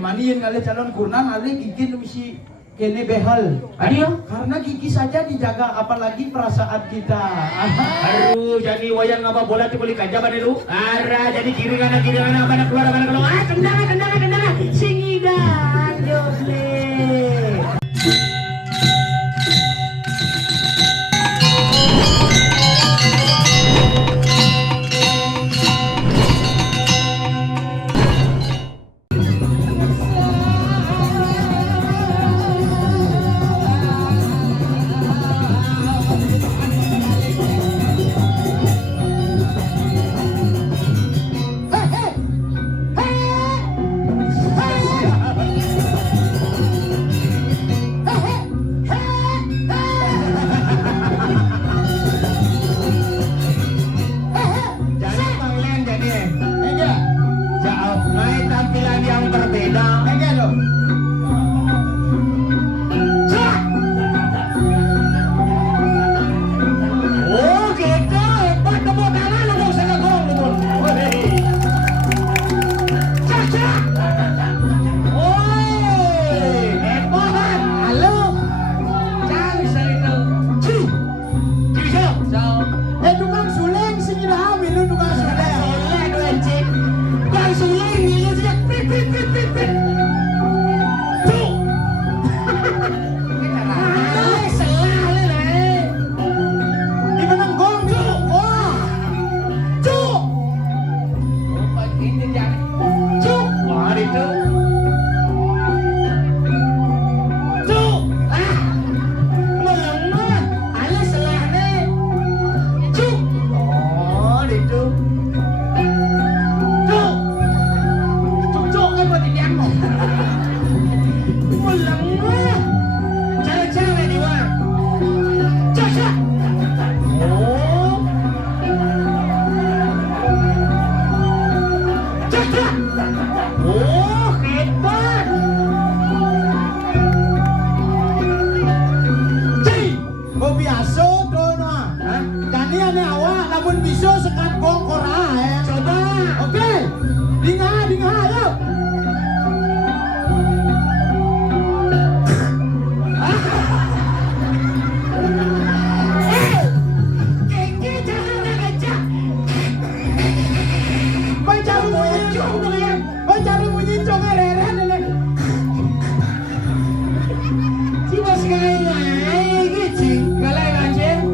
Mandiin kali calon kurnan, ali gigi misi kene behal. Adio, Karena gigi saja dijaga, apalagi perasaan kita. aduh, jadi wayang apa bola tuh boleh kajaban lu? Ara, jadi kiri kanan apa keluar. Ah, tendang, singidan, josle. Tampilan yang berbeda. Enggak dong. Oh gitu, hebat kemodalan lu mau saya gong lu. Cak. Oi, hebat. Halo. Cang itu. Ciu. Tukang suleng sing dah minum tukang suleng. Soleh do encik. Tukang suleng ini sejak prit. Tuh. Di menang gong tu. Wah. Cuk. Oh, ini jangan. Cuk. Wah, itu. Cuk. Ah. Melemah. Alah selah ni. Cuk. Oh, itu. Cuk. Cuk kan buat ini aku. Melemah. Cewek-cewek di luar. Cak. Oh. Cakap! Oh, hebat! Cing! Oh biasa tuh nah. Hah? Tadi ane awak lamun bisa sekat gong kora ya. Coba! Oke. Dingah ayo. Keke jangan ngajak! Baca bunyi cong ya. Baca bunyi cong leren ini. Si bos kaya gitu. Galai anjing.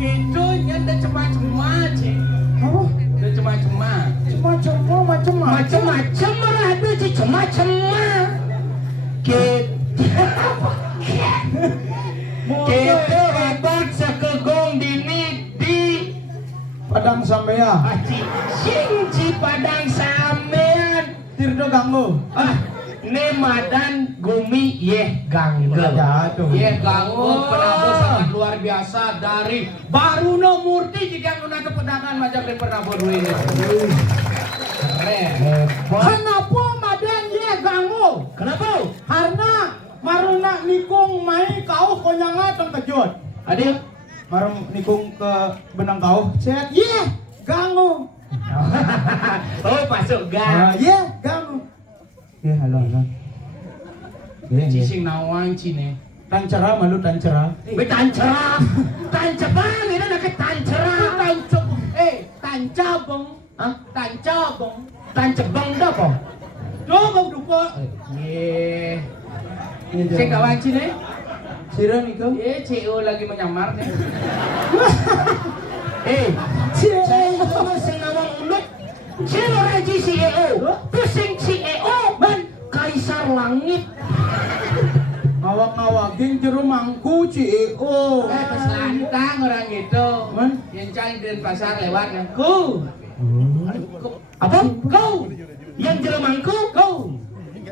Itu ada cema-cema, Cik. Apa? Ada cema-cema. Macam-macam lah ada Cik, cema-cema. Kita hebat sekegong dini di Padang sampean. Sing Padang Sampean. Tirdo ganggu. Nemadan Gumi Yeh Ganggu. Jatuh. Yeh Ganggu penabur sangat luar biasa dari Baruno Murti jika nuna kepedangan macam yang pernah ini. Keren. Kenapa madan ye ganggu? Kenapa? Karena maruna nikung mai kau konyanga terkejut. Adil. Marung nikung ke benang kau. Set ye ganggu. Oh masuk gang. Ye ganggu. Ye halo. Cising nawan cine. Tancara malu tancara. Tancerah. Tancabang ini nak tancerah. Tancabong. Hah? Tancabong. Tancabang dah po. Dobong dupa. Ye. Saya kawan cine. Sira niko. CEO lagi menyamar nih. CEO Saya sing nawang ulut Sino raji CEO? Pusing CEO man Kaisar Langit. Ngawak-ngawakin jero mangku CEO. Peselantang orang gitu. Man, Yang cari di pasar lewat kan. Ku. Apa? Kau yang jero mangku? Ku.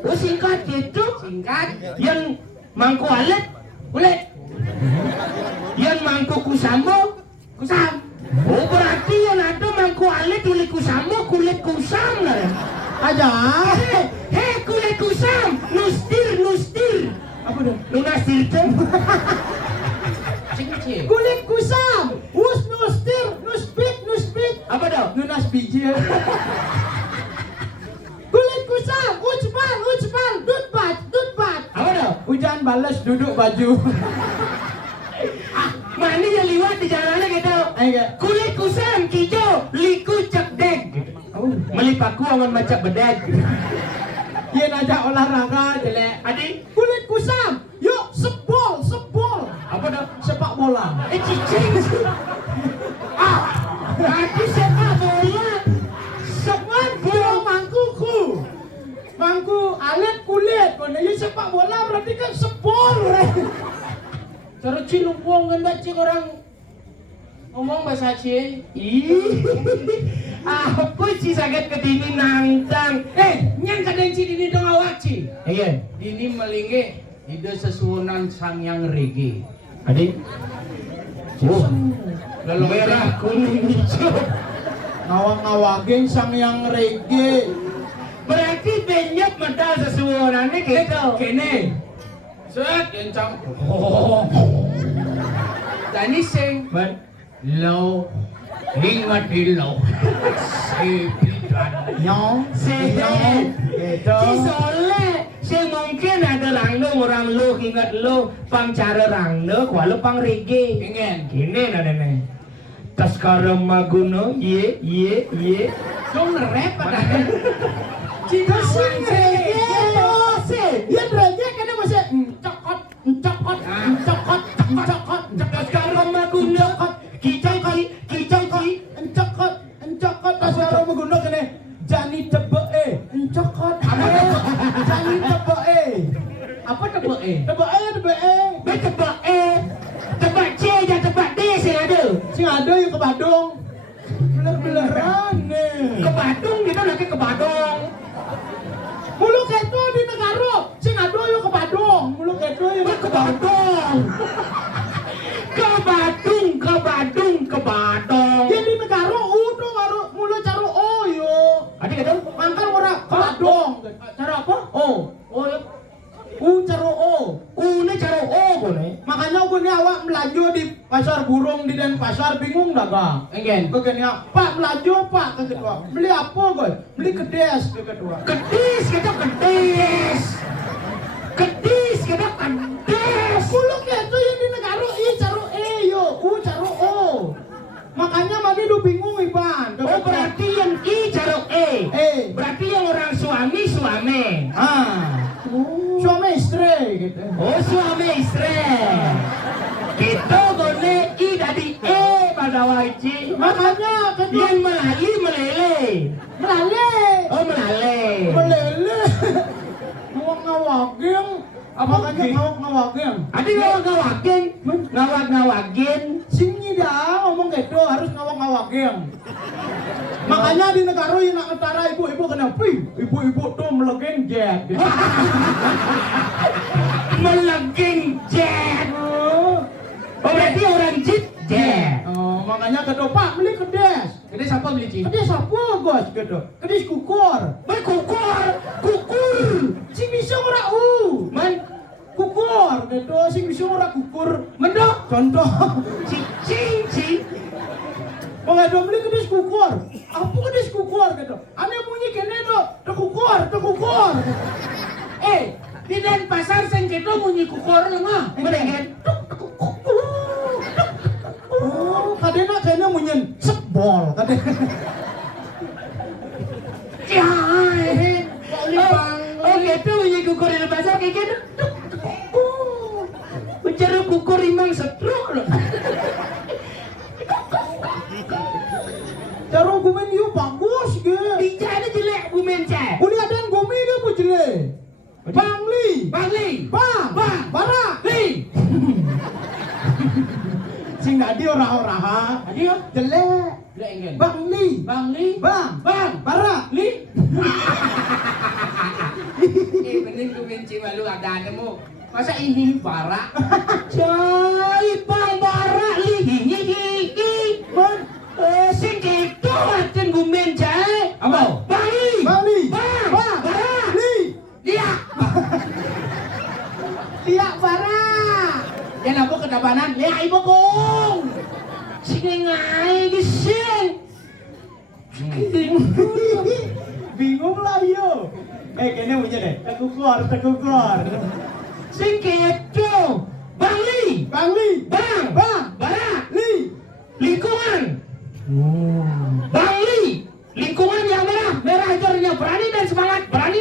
Oh singkat itu. Singkat. Yang mangku alit? Kulit. Yang mangku kusamo? Kusam. Oh berarti yang ada mangku alit kulit kusamo kulit kusam lah. aja. Hei kulit kusam, nustir. Apa dah? Nunastir itu. Cing-cing. Kulit kusam. Nuspit. Apa dah? Nunas biji. Kulit kusam. Ucpal. Dutbat. Apa dah? Hujan balas duduk baju. Mana yang liwat di jalannya gitu? Ayo. Kulit kusam, hijau, liku cekdek. Melipaku awan macam bedek. Dia najak olahraga jelek. Adik, Kulit kusam. Yuk sebol. apa dah? Sepak bola. Cicing. Tadi sepak bola. Sepak bola mangkuku. Mangku alit kulit. Mana you sepak bola berarti kan sebol. Cara cilumpung kan baca orang ngomong bahasa Aceh. Ih, apa sih sakit kedini nangtang? Nyang kadang ci dini dong awak ci. Iya, Dini melingge ide sesuunan sang yang regi. adik. Oh, Lalu merah kuning hijau. Ngawang-ngawagin sang yang reggae. Berarti banyak medal sesuonannya gitu. kene. Set kencang. Tani sing Man, low ingat di low. Sepidan. Nyong. Sehet. Gitu. Si soleh, si mungkin ada orang lu ingat lu pang cara rangno, kalau pang reggae. Pengen. Gini ada nih. Taskara Maguno, ye. Dong rap ada. Cinta sing reggae. Iya, Yang reggae kan masih encokot. Taskara Maguno, kicau-ki. Encokot. Tasara mengguna kene. Jani tebeke. Encokot. Jani tebeke. Apa tebak Tebeke. Tebak C dan tebak D sih ada. Sing ada yuk ke Badung. Beler-beleran nih. Ke Badung kita lagi ke Badung. Mulu keto di negara. Sing ada yuk ke Badung. Mulu keto yuk Ke Badung. Ke Badung. Yang di negara udah ngaruh mulu caro oh yo. Adik kata, Mangkal ora ke Badung. cara apa? Oh ya. Caro oh. Ini cara boleh. Makanya gue nih awak melaju di pasar burung di Denpasar bingung dah bang. Pengen. Kegini Pak melaju Pak ke kedua. Beli apa gue? Beli kedes ke kedua. Kedis kita kedis. Kulo keto yang di negara i caro yo, caro o. Makanya mandi lu bingung iban. Oh berarti yang I cara E. Berarti yang orang suami. Suami istri gitu. Oh suami istri. Kita boleh I dari E pada wajib. Makanya kedua Yang melele. Oh melale. melele. Ngawak-ngawagin. Makanya ngawak-ngawagin. Adik ngawak-ngawagin. Sini dah ngomong gitu harus ngawak-ngawagin. Makanya di negara yang nak utara ibu-ibu kenapa? Ibu-ibu tuh melegeng jet. Gitu. Melegeng jet. Oh berarti orang jet. Makanya kedua Pak beli kedes. Jadi siapa beli ci? Kedes apa bos gitu? Kedes kukur. Berkukur. Sing bisa ora Man, kukur gitu. Sing bisa ora kukur. mendok. Contoh. Cing. Pengadom beli kedes kukur. Apa kedes kukur gitu? Aneh bunyi kene do. Kukur. Di Denpasar sing kita bunyi kukur lemah. Mendingan. Oh, kadena kayaknya munyen sebol kadena. Oh gitu bunyi kukur di pasar kayak gitu. Bicara kukur imang setruk loh. Cara gumen yuk bagus gitu. Adi orang-orang. Adi yo. Jelek. Jelek enggen. Bang Li. Bang Li. Bang. Bang. Bara. Li. Bening ku benci malu ada-adamu. Masa ini bara? Cai bang bara li. Bang. Sing gitu atin gumen cai. Apa? Bang Li. Bang Li. Bang. Bang. Bara. Li. Dia. Dia bara. Yan ako katabanan. Liya ibo kong. Sige ngai gising. Bingung lah yo. Kayaknya punya deh. Tekukor. Sing gitu. Bang Li. Bang Li. Bang. Bang. Bara. Li. Lingkungan. Bang Li. Lingkungan yang merah hijaunya berani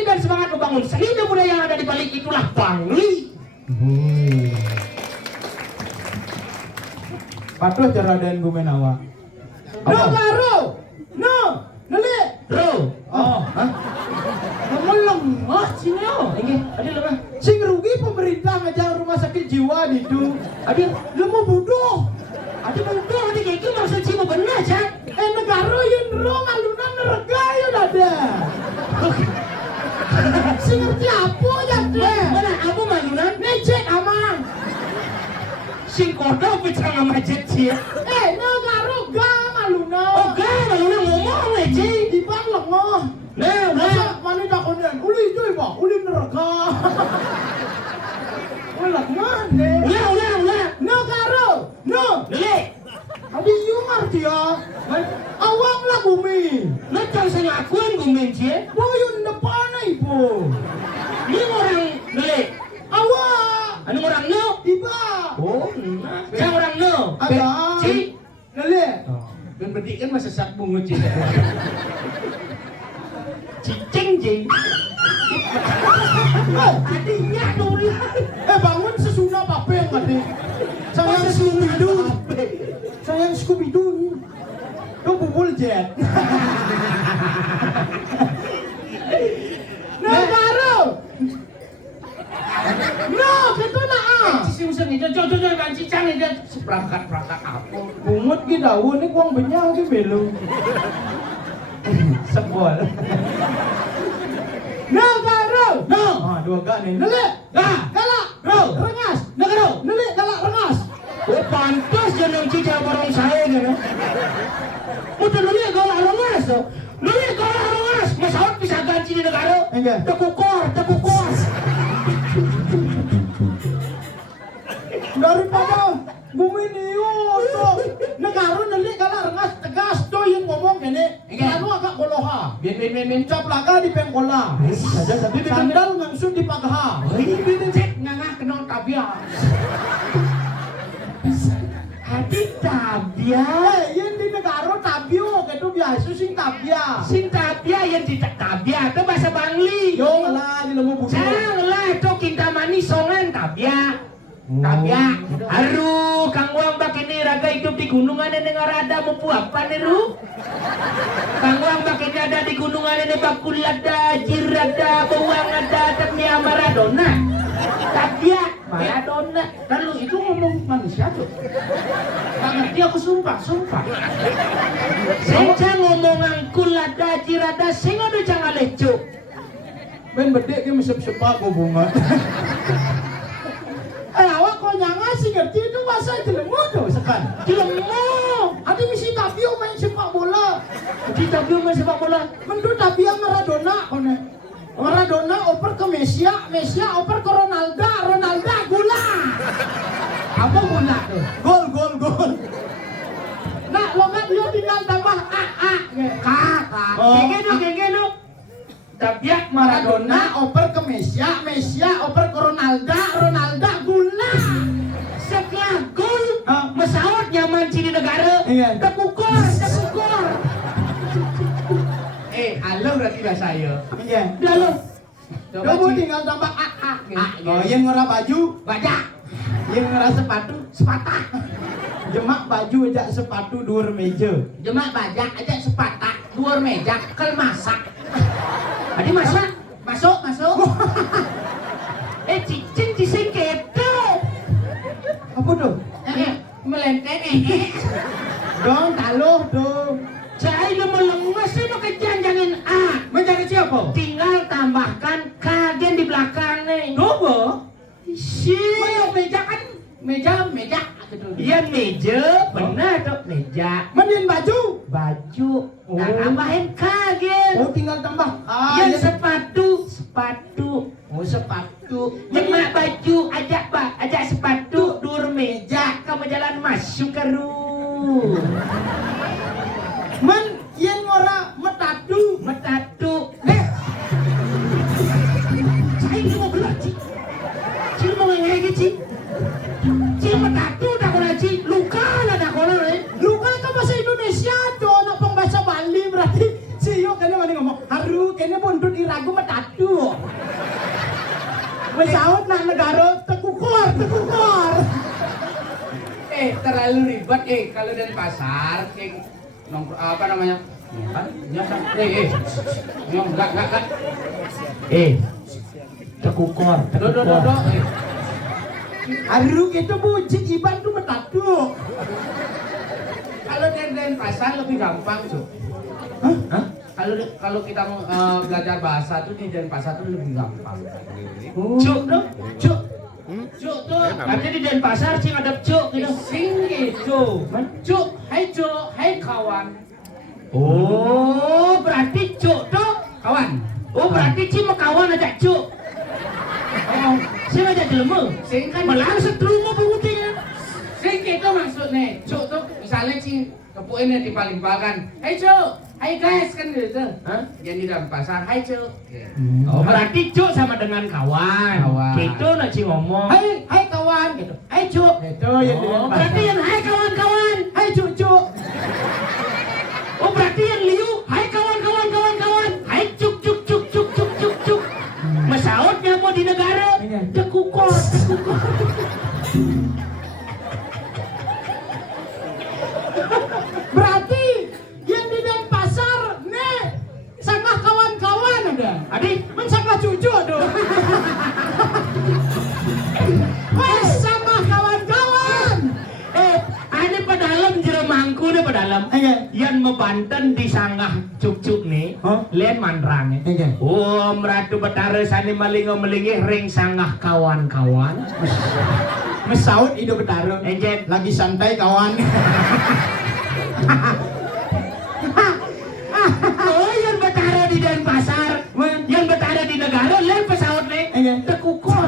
dan semangat membangun seni dan budaya yang ada di balik itulah Bang Li. Patuh cara dan gumen awak. No karo. No. Neli. Bro. Oh. Hah? Melengah sini oh. Ini ada lemah. Sing rugi pemerintah ngajak rumah sakit jiwa itu. Ada Lu mau bodoh. ada bodoh ada kayak gitu maksud sih mau benar cak. Negara yang rong alunan neraka ya ada. Sing ngerti apa ya deh. Mana apa malunan? Ngecek amang. Sing kodok bicara macet sih. Negara gak maluna. Oh gak malunan ngomong aja. Di bang lengoh. Nah, Masa mana takonan? Uli joy ba? Uli neraka. Ulah mana? ulah. Negara. No. Lele. Adi yu ngerti ya. Awang lah bumi. Lo jangan saya ngakuin gue menci. Boyun depan ibu. Ini orang Lele. Awak. Anu orang no. Iba. Oh, nah. Yang orang no. Ada. Ci. Lele. Dan berarti kan masa sak bungut ci. Cicing jing. Adinya nulah. Bangun sesunap apa yang tadi? Sayang Scooby-Doo. Sayang Scooby-Doo. Kau bubul jet. Negara. No, kita nak ah. Cici usah nih, jojo kan cicang nih dia seperangkat apa? Bungut ki daun ni kuang benyang ki belu. Sebol. Negara. No. Dua gak nih. Nelik. Galak. Bro. Rengas. Negara. Nelik galak rengas. Oh pantas jangan cica barang saya gitu. Udah lu lihat kalau rengas tuh. Lu lihat kalau rengas, pesawat bisa ganti di negara. Enggak. Tekukor. Daripada bumi nius negara nelik galak rengas tegas tuh yang ngomong gini. Enggak. Anu agak koloha. Bin. Cap laga di pengkola. Sandal ngangsun di pagha. Cek ngangah kena tabiah. Hati tabiah. Yang di negara tabio gitu biasa sing tabia. Sing tabiah yang tidak tabiah itu bahasa Bangli. Yo lah di lemu buku. Salah itu Kintamani songan tabiah. Tabiah. Aduh, Kang Wang bak ini raga hidup di gunungan ini ngarada mupu apa nih lu? Kang Wang bak ini ada di gunungan ini bakul ada, jirada, bawang ada, tapi Maradona. Tabiah, Maradona. Lalu itu ngomong manusia tuh. Gak ngerti aku sumpah. Saya ngomong angkul ada, jirada, sing ada jangan lecuk. Ben bedek ki mesep-sepak go bunga. Awak kok nyanga sih ngerti itu bahasa jelemu tuh sekan. Jelemu. Ada misi tabio main sepak bola. Di tabio main sepak bola. Mendu tabia Maradona kone. Maradona oper ke Messi oper ke Ronaldo gula. Apa gula tuh? Gol. Nah, logat dia tinggal tambah Kakak. Oh. Gengenu. Tabiak Maradona oper ke Messi oper ke Ronaldo gula. Setelah gol, Hah? pesawat nyaman di negara. Iya. Tekukor. Halo berarti bahasa saya. Iya. Lalu. Kamu tinggal tambah Oh, yang ngora baju, Bajak. yang ngora sepatu, sepatah. Jemak baju aja sepatu dua meja. Jemak bajak aja sepatak. Dua meja. Kel masak. Tadi masak. Masuk. Cicing keto. Apa tuh? Melenteng haru kene pundut iragu metatu. Wis saut nang negara tekukor. Terlalu ribet kalau dari pasar apa namanya? Enggak. Tekukor. Haru kita bucik iban tuh metatu. Kalau dari pasar lebih gampang, Cuk. Hah? Kalau kita mau belajar bahasa tuh di Denpasar tuh lebih gampang. Cuk dong. Cuk tuh. Artinya di Denpasar sing ada cuk gitu. Sing itu. Cuk, hai kawan. Oh, berarti cuk tuh Kawan. oh berarti ci mau kawan aja cuk. Oh, sing aja jelema. Sing kan Melang setrum apa putihnya? sing itu maksudnya. Cuk tuh misalnya sing kepuinnya dipalimpalkan. Hai Cuk, hai guys kan gitu. Hah? Yang di dalam pasar, hai Cuk. Oh, berarti cuk sama dengan kawan. Kawan. Gitu nak ci ngomong. Hai kawan gitu. Hai Cuk. Itu yang di Oh, berarti yang hai kawan-kawan. hai cucu. Oh, berarti yang liu, hai kawan-kawan. Hai cuk. Mesautnya mau di negara. Iya. Tekukor. Berarti yang di Denpasar nih sama kawan-kawan ada. Adik, Sama cucu dong. Wes sama kawan-kawan. ini pedalam jero mangku nih pedalam. Oke. Yang mebanten di sanggah cuk nih, Hah? len mandrang nih. Oke. Oh, Ratu Betara sani malingo-melingi ring sanggah kawan-kawan. Mesaut hidup bertaruh. Enjet. Lagi santai kawan. Oh, yang Betara di Denpasar, yang Betara di negara, len pesawat nih. Oke. Tekukor.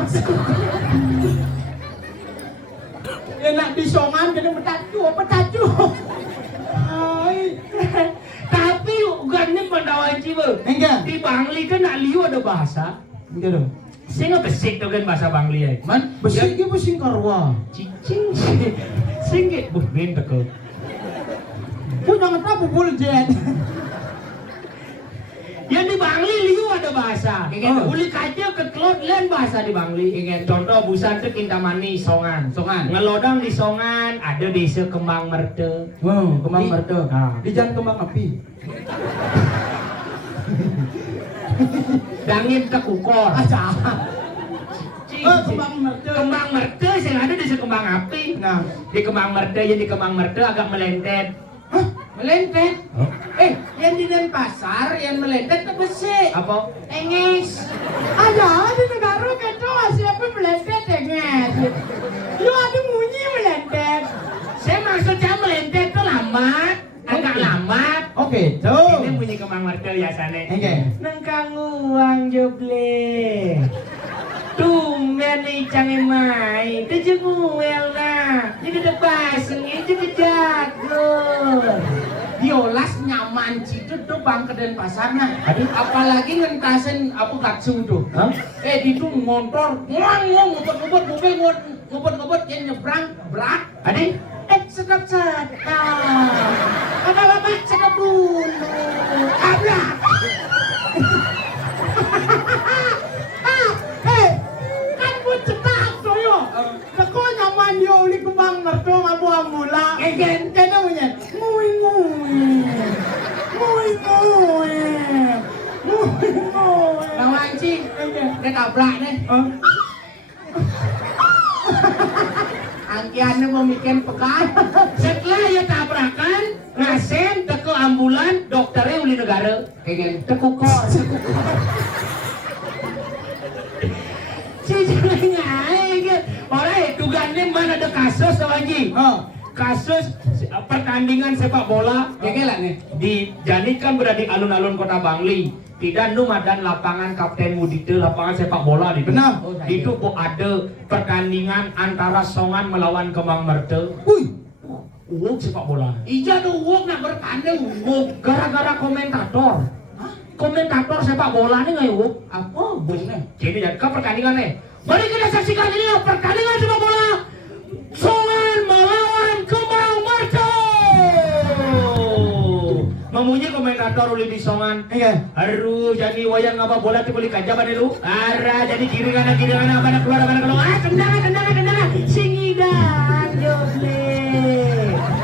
Enak disongan jadi petaju. Ay. Tapi ugarnya pendawan ciba. Enggak. Di Bangli kan nak liu ada bahasa. Enggak dong. Saya nggak besik tuh kan bahasa Bangli ya. Man, besi ki besi karwa. Cicing. Singgit. Buh, bin teko. Punya ngeta bubul jet. Yang di Bangli liu ada bahasa. Ingat. Uli kaca ke kelot lain bahasa di Bangli. Ingat. Contoh busan tu Kintamani Songan. Ngelodang di Songan ada desa Kembang Merte. Wow, kembang Di- merte. Ah. Di jangan kembang api. Dangin Tekukor. Aja. Cing. Kembang merte. Kembang Merte yang ada desa Kembang Api. Nah, Di Kembang Merte yang di Kembang Merte agak melentet. Melentet. Oh. Yang di Denpasar yang melentet ke besi. Apa? Enges. ada di negara kita siapa melentet enges. Lu ada munyi melentet. Saya maksudnya melentet tuh lambat, agak lambat. Oke, Ini tuh. bunyi Kembang Merte ya sana. Oke. Nang kanguang joble. Tumben icang emai, tujuh nguel na. Jadi depas, ini jadi jago. Diolas nyaman citu tuh bang ke Denpasar nah. Apalagi ngentasen apa gatsu tuh. Hah? Di tuh motor ngomong ngubet yang nyebrang berat. Adik, Sedap. Ada bapak sedap dulu. Abrak. Kan bu cetak soyo. Teko nyaman yo uli kembang merte ngabu ambula. Egen. Kena punya. Ngui. Bang Wanci, dia tabrak nih. Angkiannya mau bikin pekan. setelah ya tabrakan, ngasen, teko ambulan, dokternya uli negara. Kegen. Tekukor. Orang dugaannya mana ada kasus lagi. Kasus pertandingan sepak bola Kegelan nih. dijadikan berada di alun-alun kota Bangli. Tidak numadan lapangan Kapten Mudite, lapangan sepak bola di Benar. Itu kok ada pertandingan antara Songan melawan Kembang Merte. Wih. Uang sepak bola. Ija tuh uang nak bertanding. Gara-gara komentator. Komentator sepak bola ini nggak uang. Apa bosnya? Jadi ke pertandingan nih. Mari kita saksikan ini pertandingan sepak bola. Songan melawan Kembang Merte. memuji komentator uli disongan. Iya. Aduh, jadi wayang apa bola ti beli kajaban lu. Ara jadi kiri kanan apa keluar. Tendangan. Singidan joble.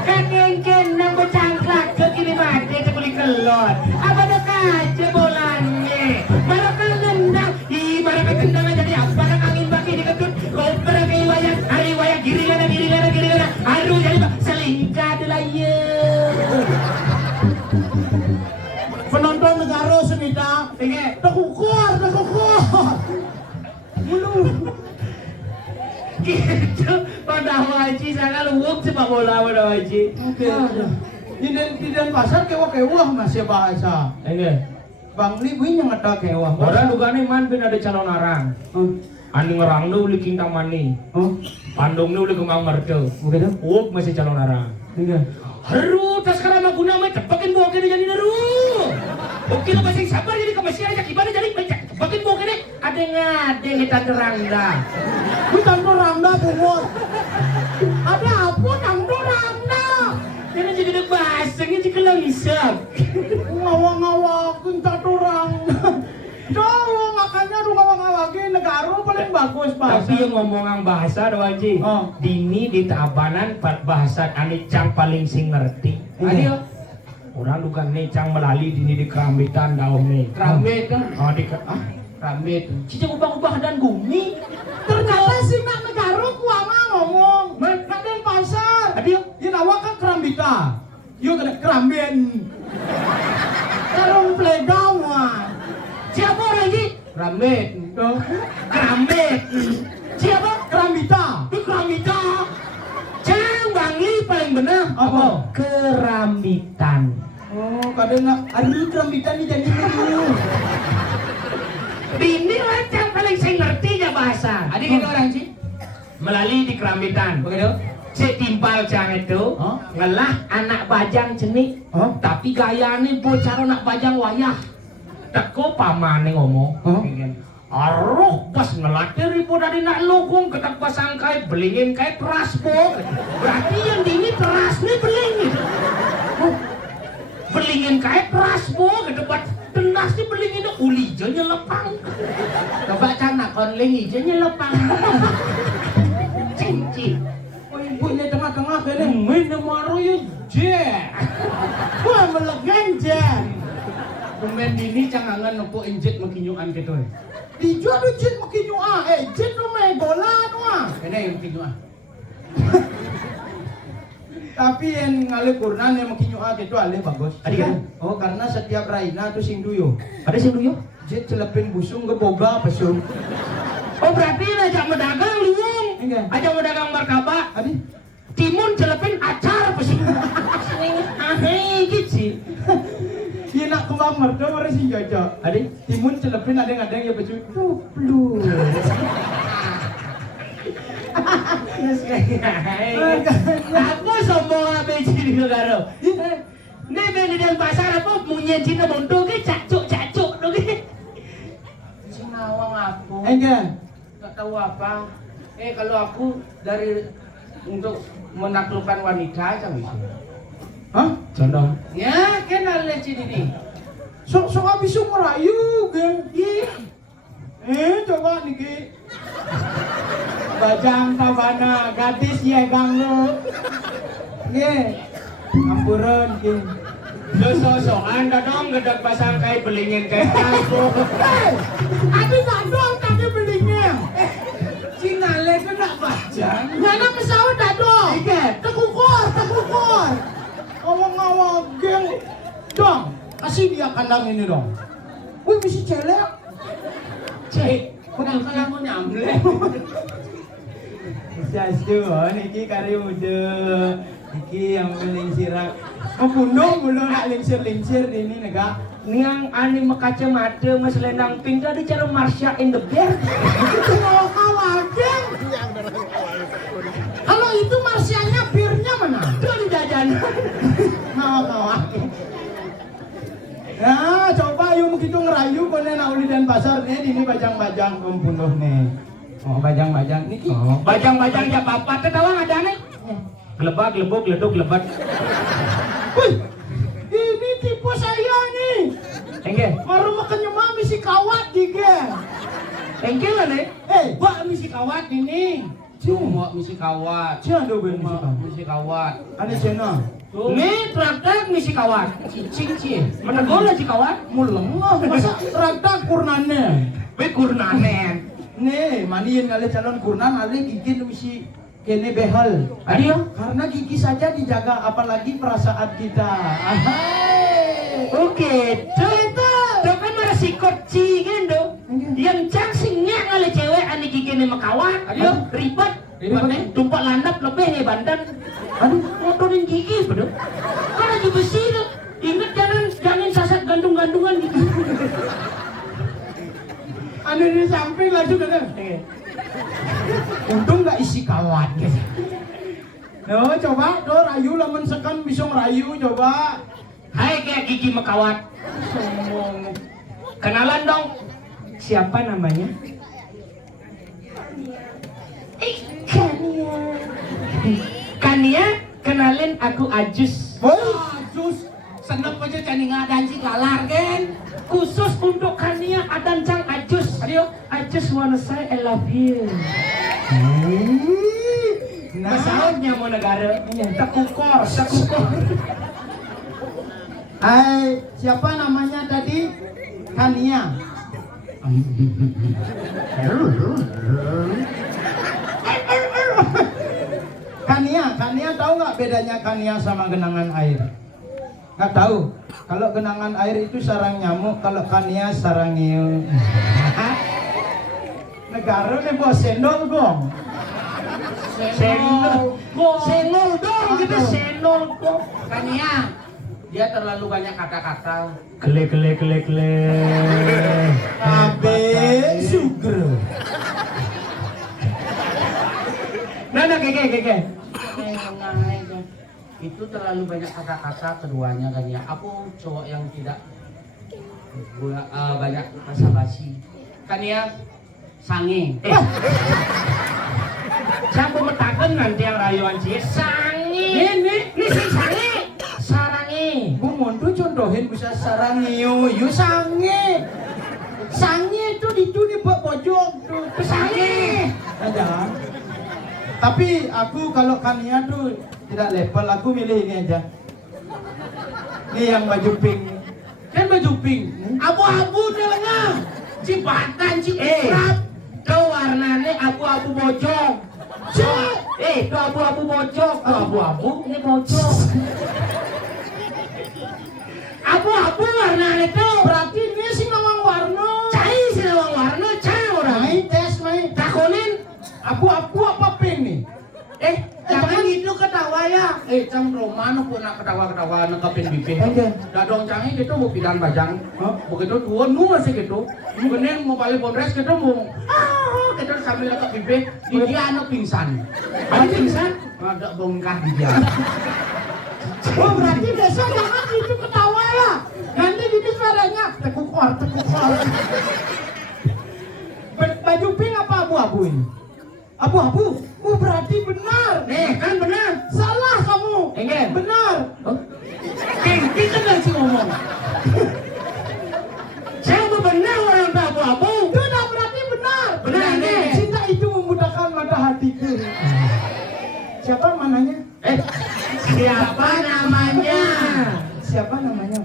Kakengken nang becangklak ke kiri mati ti beli kelot. Apa dah kaca bolanya. Maraka nendang. Maraka tendangan jadi apa nak angin baki diketut. Koper ke wayang. Hari wayang kiri kanan. Aduh jadi selingkah adalah ye. Penonton negara senita, terkukur. Mulu. Gitu, pada wajib sangat luwuk sepak bola pada wajib. Oke. Di Denpasar kewah masih bahasa. Enggak. Bang Li punya ngata kewah. Orang dugane man pin ada calon arang. Anu ngerang nu uli kingtang mani. Pandong nu uli kembang mertu. Begitu? Wuk masih calon arang. Iya. Haru tas karama guna mah tepakin buah kene jadi naru. Oke lo masih sabar jadi kemasi aja gimana jadi baca tepakin buah kene ada ngadeng kita terangda. Ku tanpa randa bumur. Ada apa tanpa randa? Ini jadi dek basengnya jadi langsap. Ngawang-ngawang tanpa randa. Jauh makanya lu ngawang-ngawangin negara paling bagus bahasa. Tapi yang ngomong ang bahasa doang Ji. Dini di tabanan bahasa anicang paling sing ngerti. Adio. Orang dukan necang melalui dini di kerambitan daun nih. Kerambit kan? Oh di Kerambit. Cicak ubah-ubah dan gumi. Ternyata si nak negara kuama ngomong. Nak Denpasar. Adio. Ini awak kan kerambita. Yuk kena kerambin. Karung playground wan. Siapa orang Ji? Kerambit. Kerambit. Siapa? Kerambita. Itu kerambita. Cang Bangli paling benar. Apa? Kerambitan. Oh, kadang aduh kerambitan nih jadi dulu. Bini macam paling saya ngerti ya bahasa. Adik ini orang sih? Melalui di kerambitan. Begitu? Setimpal cang itu ngelah anak bajang cenik. Tapi gayanya bocah anak bajang wayah. Teko pamane ngomong. Aruh pas ngelatih ribu dari nak lukung ketak pasangkai belingin kayak teras po. Berarti yang dini teras nih belingin. Belingin kayak teras po ke depan tenas nih belingin uli janya lepang. Coba canak konling hijaunya lepang. Cincin. Oh, ibunya tengah-tengah kene. Main maru ya jek. Wah, melegen jen. Kemudian dini cangangan nopo injet makinyuan gitu. Dijual tuh jen makin nyua. Jen tuh main bola nua. Kena yang makinyuan. Tapi yang ngalih kurnan yang makin nyua gitu alih bagus. Adik kan? Oh, karena setiap raina tuh sing duyo. Ada sih dulu. Jen celepin busung ke boga pesung. Oh berarti ajak mendagang liung. Enggak. Ajak mendagang martabak. Adi, Timun celepin acar pasti. Ahai gitu sih. dia nak kembang merdu mari sing cocok. Adi, celepin ada yang baju plus. Aku sombong apa di negara. Nih di Denpasar apa munyen Cina mundur ke cacuk tuh ke. Sinawang aku. Enggak. Gak tahu apa. Kalau aku dari untuk menaklukkan wanita aja bisa. Hah? Condong. Ya, kenal le sini nih. Sok habis merayu ge. Coba niki. Bajang tabana gadis ya ganggu. Nggih. Ampuran ki. Sosokan dong gedek pasang kayak belingin kayak aku. Adi dadong tadi belinya. Cina le kena bajang. Nyana pesawat dadong. Iya. Tekukur. Ngawang geng. Dong, kasih dia kandang ini dong. Wih, mesti celek. Cek, kenapa kamu nyamble? Sastu, niki kari muda. Niki yang melingsir. Membunuh belum nak lingsir ini negak. Niang ani mekacamata mas lendang pink tadi cara Marsha in the Bear. Itu ngawang geng. Kalau itu Marsianya birnya mana? Itu di jajan. Ngawang. Nah, coba yuk begitu ngerayu kone nak uli Denpasar nih ini bajang-bajang membunuh nih. Oh, bajang-bajang niki. Oh, bajang-bajang ya bapak tetawa ada nih. Gelebak, gelebuk, geleduk, gelebat. Wih, ini tipe Engke. Maru makannya mami si kawat dige. Engke lah nih. Wah, misi kawat ini. Cuma misi kawat. Cia do ben Misi kawat. Ane cena. Nih traktak misi kawat. Cicing cie. Menegol aja kawat. Muleng masa rada kurnane. Be kurnanen. Nih, maniin kali calon kurnan ali gigi misi kene behal. Adio. Karena gigi saja dijaga apalagi perasaan kita. Ahai. Oke, tuh kan marah si kocingan do. Yang cang singnya ngale cewek ani gigi nih makawat. Adio. Ribet. Ribet nih. Tumpak landap lebih nih bandan. Aduh, motorin gigi bener. Kan lagi besi tuh. Ingat jangan sasat gantung-gantungan gitu. Anu di samping langsung kan. Untung nggak isi kawat. No, coba do rayu lamun sekan bisa ngerayu coba. Hai kayak gigi makawat. Sombong. Kenalan dong. Siapa namanya? Kania. Kania, kenalin aku Ajus. Jus. Senep aja cani ngadan si galar kan. Khusus untuk Kania Adan Cang Ajus. Adio. I just wanna say I love you. Nah, Masalahnya mau negara. tekukor. Hai, siapa namanya tadi? Kania. Kania tahu nggak bedanya Kania sama genangan air? Nggak tahu. Kalau genangan air itu sarang nyamuk, kalau Kania sarang nyiu. Negara nih bos sendol gong. Senol dong gitu Aduh. senol kok. Kania. Dia terlalu banyak kata-kata. Kele. Abe sugar. Nah, keke. Itu terlalu banyak kata-kata keduanya kan ya. Aku cowok yang tidak banyak basa-basi. Kan ya sange. Siapa metakan nanti yang rayuan sih? Sangi. Ini sing sangi. Sarangi. Gue mau tuh contohin bisa sarang nyiu, yu sange. Sange itu di pojok tuh. Sangi. Aja. Tapi aku kalau Kania tuh tidak level, aku milih ini aja. Ini yang baju pink. Kan baju pink. Abu-abu nelengah. Cipatan, cikrap. Tuh warnanya abu-abu bojong. Tuh abu-abu bojong. Tuh abu-abu, ini bojong. Abu-abu warnanya tuh. Berarti ini sih nawang warna. Cai sinawang warna, cai orang. Main tes main. Takonin. Abu-abu apa pink nih? Jangan gitu ketawa ya. Cang romano pun nak ketawa-ketawa nekapin bibir. Dadong cangi gitu mau pilihan bajang. Begitu tua nu masih gitu. Kemudian mau balik pondres gitu mau. Gitu sambil nekap bibir. Di dia anak pingsan. Ada pingsan? Ada bongkar di dia. Oh berarti besok jangan gitu ketawa ya. Nanti gini suaranya tekukor. Baju pink apa abu-abu ini? Abu-abu? Oh berarti benar. Nih, kan benar. Salah kamu. Enggak. Benar. Kita kan sih ngomong. Saya benar orang tak abu-abu. Sudah berarti benar. Benar, nih. Cinta itu memudahkan mata hatiku. Siapa mananya? Siapa namanya? Siapa namanya?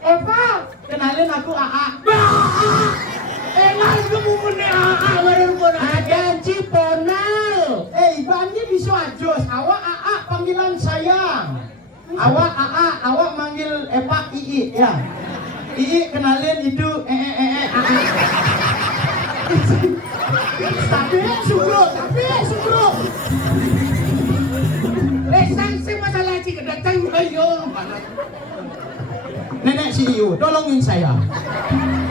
Eva. Kenalin aku AA. Enak kamu punya baru ada Ciponal. Ibannya bisa ajos. Awak AA panggilan sayang. Awak AA, awak manggil Eva Ii ya. Ii kenalin itu AA. Tapi sugro. Sanksi masalah cik datang ayo. Nenek CEO, tolongin saya.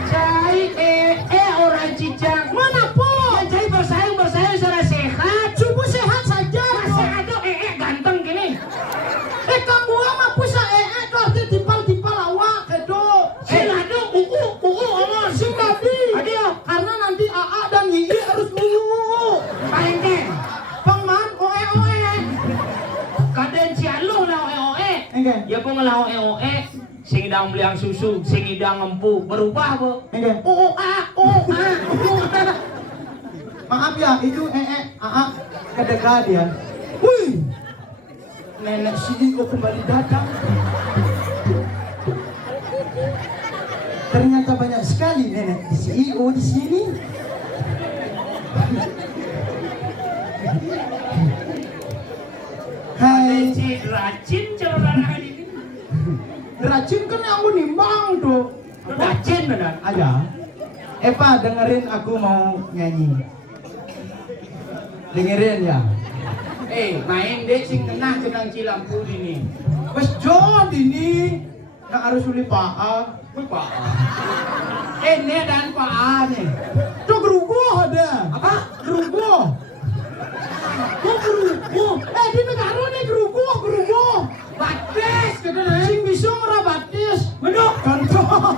Cai orang Cijang. Mana po? Yang cai bersaing secara sehat. Subuh sehat saja. Masih ada ganteng gini. Kamu mah pusa tuh timpal awak kedo. Ada uku omong. Si tadi. Adio. Karena nanti AA dan Ii harus Paling Pangman oe. Kaden si Alu lah oe. Enggak. Ya kung ngalaw oe. Sing sing idang beliang susu, sing idang empuk, berubah apa? Enggak. Maaf ya, itu kedekat dia. Wih, nenek CEO kembali datang. Ternyata banyak sekali nenek CEO di sini. Hai, Si racin cara ini. racun kan aku nimbang tuh. Racin benar. Aja. Eva dengerin aku mau nyanyi. Dengerin ya. Main deh sing kena kenang cilampu ini. Wes John ini nggak harus uli Pak. Pak. Ini dan Pak A nih. Tuh gerugoh ada. Apa? Gerugoh. Kok gerugoh? Di negara nih gerugoh. Batis gitu nih. Sing bisa ora batis. Bener. Contoh.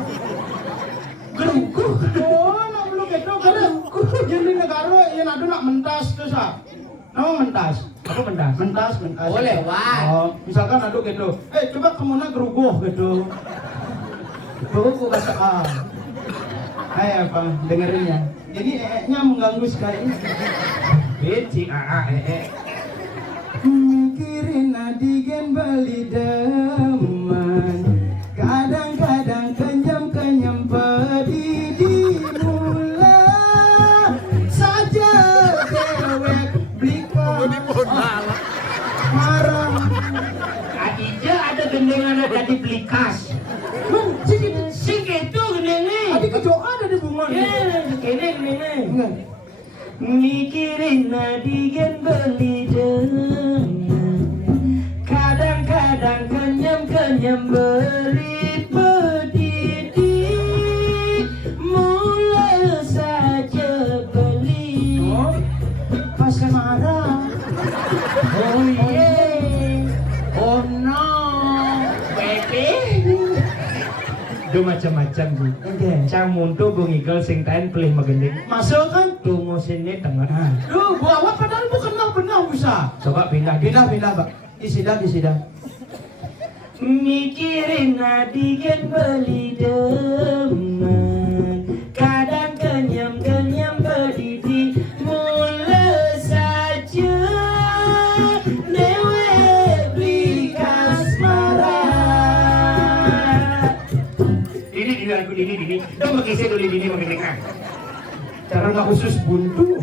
Gerugoh. Oh, nak belum gitu kan. Yang di negara yang ada nak mentas tuh sa. Nama mentas. Apa mentas? Mentas. Oh, lewat. Oh, misalkan ada gitu. Coba kamu nak gerugoh gitu. Gerugoh kata A. Hai apa? Dengerin ya. Jadi nya mengganggu sekali. Si AA Mikirin adigen beli deman. Kadang-kadang kenyam pedih dimulai saja dewek belikan marah. Adija ada gendengan ada di Blikas. Sing itu gendengnya. Adik kejoa ada di bunga. Kene gendengnya. Mikirin adigen beli dengan kadang-kadang kenyam beri pedidi mulai saja beli Pas marah. oh yeah Oh no. baby do macam-macam bu cang muntu bungikel sing tain pelih magending Masuk kan? tunggu sini tengah Duh, bawa padahal bukan benar bisa. coba pindah Pindah, Pak. Disida. mikirin adigen beli deman kadang kenyam berdidi mulai saja dewe beli kasmaran ini aku ini dong mengisi dulu ini mengenai Cara nggak khusus buntu.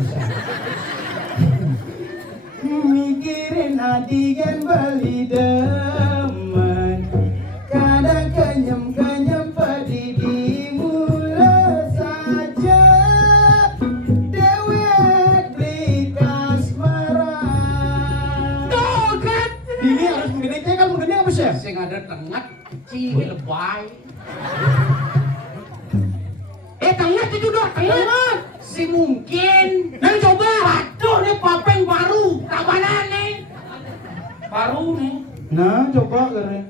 Mikirin adigen beli deman kadang kenyam pedidi mulai saja dewek beli kasmaran. tuh kan Ini harus menggini, kan menggini apa sih? Sing ada tengah kecil lebay. tengah itu dah tengah Si mungkin. dan coba Aduh nih papeng baru. Kabanan nih. Baru nih. Nah, coba keren.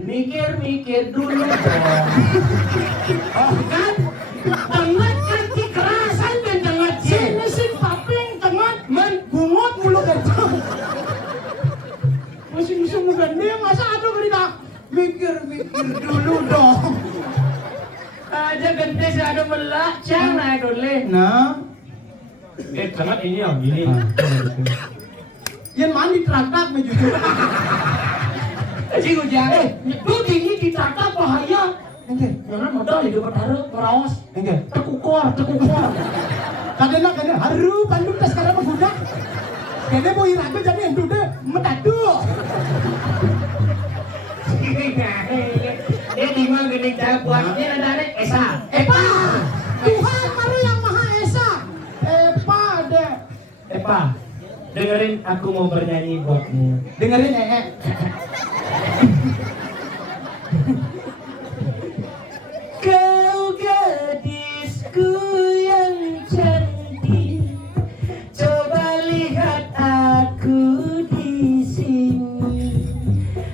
Mikir dulu dong. oh kan tengah kan kekerasan dan tengah Sini sih paping tengah bungut mulu kacau. Masih bisa menggandeng masa ada berita mikir dulu dong. aja gede sih ada melak jangan dulu Nah, tengah ini yang gini yang mandi traktak jujur. Cik ujang Itu tinggi di traktak bahaya. Enggak, jangan modal hidup bertaruh merawas enggak. tekukor Kadang haru Bandung tes sekarang menggudak. Kayaknya mau iraku jadi yang duduk medadu. dia dimana gede cara buatnya ada Esa Epa, Tuhan baru yang Maha Esa. Epa deh. Epa dengerin aku mau bernyanyi buatmu Dengerin Kau gadisku yang cantik, coba lihat aku di sini.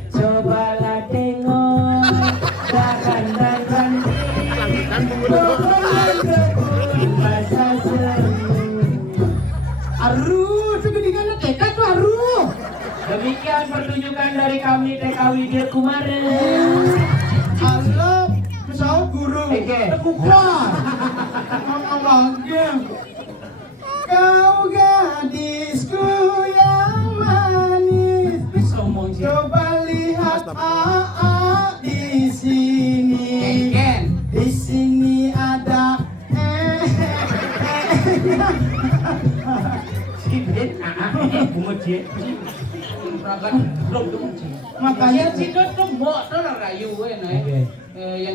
Cobalah tengok bahkan dan cantik, pohon kebun masa semu. Aduh, segedingan tekad tuh aduh. Demikian pertunjukan dari kami TKW Dir Kumaren. Aduh. guru. Oke. Tekukon. Ngomongnya. Kau gadisku yang manis. Bisa ngomong sih. Coba lihat di sini. Ken. Di sini ada Sidin, bungut sih. Ragan belum tuh. makanya Situ tuh mau tuh rayu yang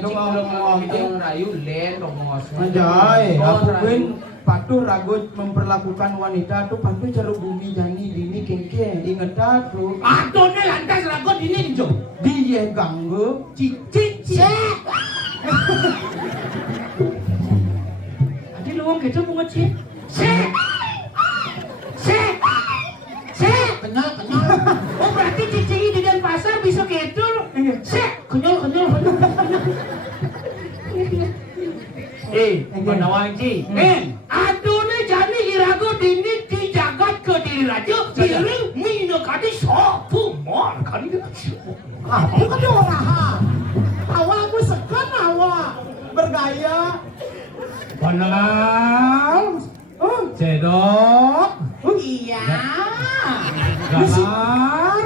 cikulong itu rayu len romos. Anjay, aku pun patuh ragut memperlakukan wanita tuh patuh jalur bumi jani dini kengke inget tuh Aduh nih lantas ragot ini Jo. dia ganggu Cicit. Adi lu ngomong gitu bungut sih. Se. Kenyal. Oh berarti cici di Denpasar bisa gitu. Se. Kenyal. Penawang Ci. Aduh nih jani irago dini di jagat ke diri raja. Diri mina kadi sopu mor kadi. aku kan orang awak aku sekan awak bergaya Panal, cedok, iya galar,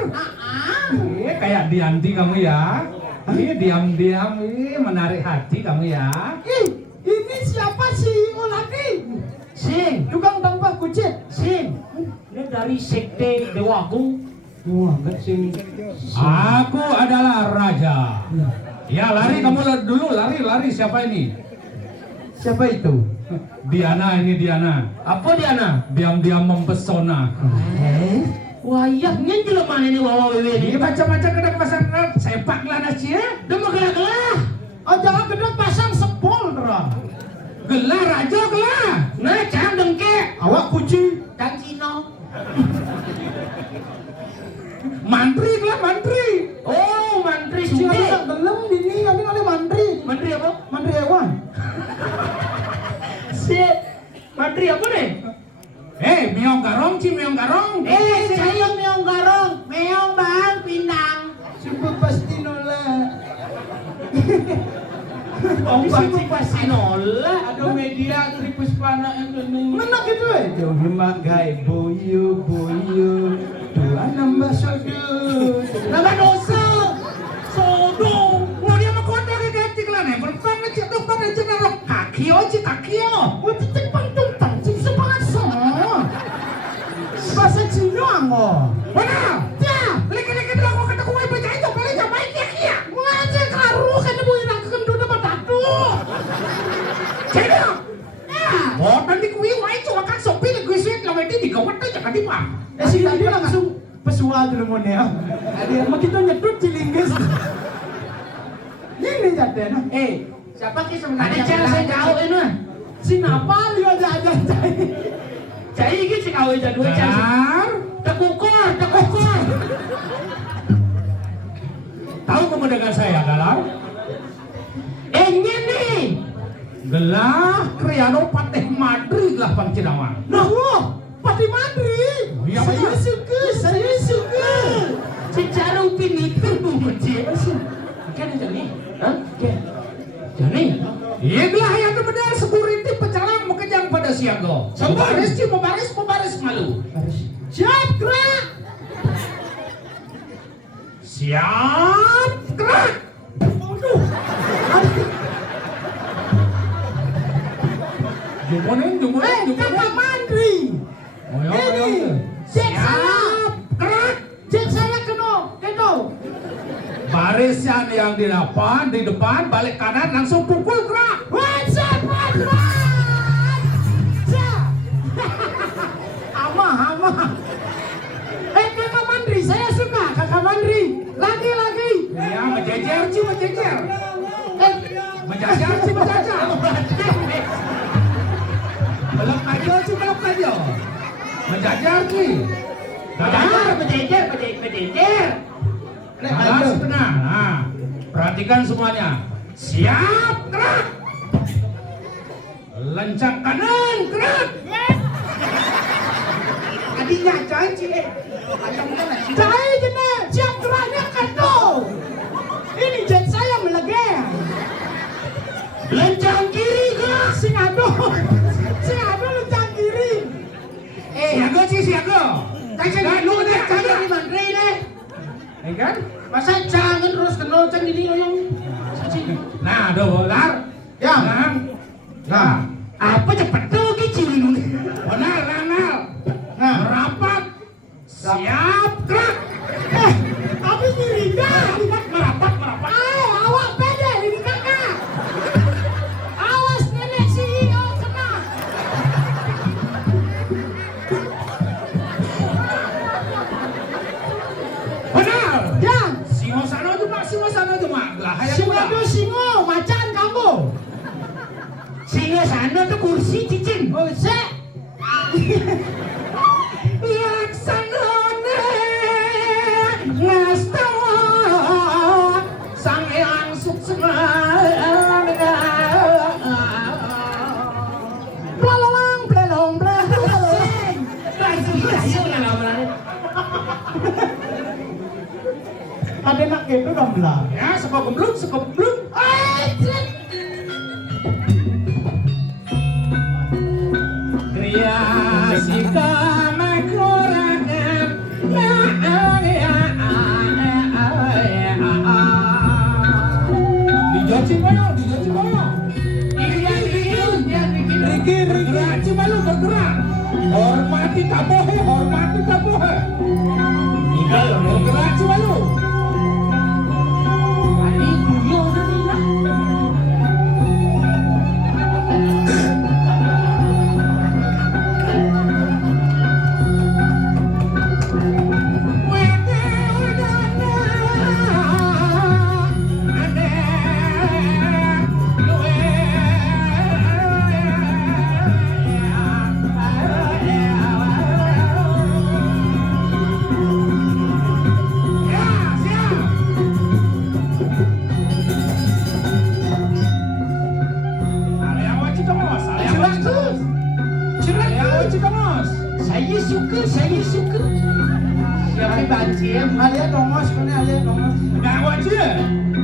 kayak Dianti kamu ya. Ini diam-diam, menarik hati kamu ya. ini siapa sih Oladi Sing. tukang tambah kucing Sing. Ini dari sekte Dewa Agung. wah enggak sih Aku adalah raja. Ya lari kamu dulu, lari. Siapa ini? siapa itu Diana ini Diana. Apa Diana? Diam-diam mempesona. Wayahnya jelema ini wawa wewe Ini ini. macam-macam kedek pasang sepak lah nasi ya. Dema gelah-gelah. oh jangan gede pasang sepol terang Gelar raja gelar. Nah, jangan dengke. awak kucing Dan Cino. Mantri gelar mantri. Oh, mantri Siapa sude. belum dini ini oleh mantri Mantri apa? mantri hewan Sip. Mantri apa nih? Meong garong, meong garong. Saya meong garong. Meong bang, pinang. Sumpah pasti nolak Oh, pasti nolak. Ada media tripus pana Indonesia. mana gitu jauh hemat gai boyo dua nambah sodut Nama dosa. Sodong, mau dia mau kota ke ganti lah nih. Berpan aja tuh pada jenarok kakio. wah cicik pantung tancing semangat bahasa Cina mo Mana? ya Lagi-lagi bilang mau kata kue baca itu balik sama kia kia. ngaji karu kan ibu yang kendut dapat tatu Cina. ya Oh, nanti kue wae cuma kan sopi lagi sih kalau itu di kawat aja kan di pak. si tadi langsung pesua dulu mo ya ada begitu nyedut cilinggis ini jadinya Siapa sih Ada sebenarnya? cara saya kau ini. sinapa dia aja Cai iki sing kau aja dua cara. Benar. Tekukor. Tahu kamu dengan saya galau? Ini nih. Gelah Kriano Patih Madrid lah Bang Cinawang. nah wah pati mandri Iya, saya suka Secara upin-ipin bungut sih. Kan aja nih. Hah? Jadi, Iya gelah yang benar security pecalang mekejang pada siaga. Sembaris ci membaris malu. siap gerak Siap gerak. aduh Jumunin. kakak mandri Oh, ya, ini cek saya Siap gerak. cek saya kena gitu Barisan yang di depan balik kanan langsung pukul gerak. wajah ama kakak mandri saya suka kakak mandri lagi Ya menjejer ci menjejer. eh Menjajar ci menjajar. Belum aja. Menjajar ci. berjejer. Balas tengah. Nah, perhatikan semuanya. Siap gerak. Lencang kanan gerak. Adinya cai ci. saya jenak siap geraknya kado ini jet saya melegeng Lencang kiri gerak. Sing ado lencang kiri. Siaga sih siaga. Jangan lu deh, jangan di mandre deh. Kan? Masa jangan terus kenal cang gini yang. Nah, do lar. Ya. Nah. Apa cepet tuh kecil ini? Benar, Ranal. Nah, Merapat. Siap, gerak. tapi nyirinya. Merapat. Awak pede ini kakak. Awas nenek CEO kena. Benar. Ya, Singo sana tuh mak. Lah, singo itu singo, macan kamu. Singa sana tuh kursi cicing. Oh, sek. Laksanane ngastawa sang yang suksema. Pelolong. Ada nak gitu dong lah. Ya, sekop gemblung. Kreasi kamakurangan Dijoci boyo. Riki. Bergerak, Cimalu bergerak. Hormati tabohe. Bergerak, Cimalu. Saya suka. Siapa banci ya? Alia dongos, mana alia dongos. Nah, wajib.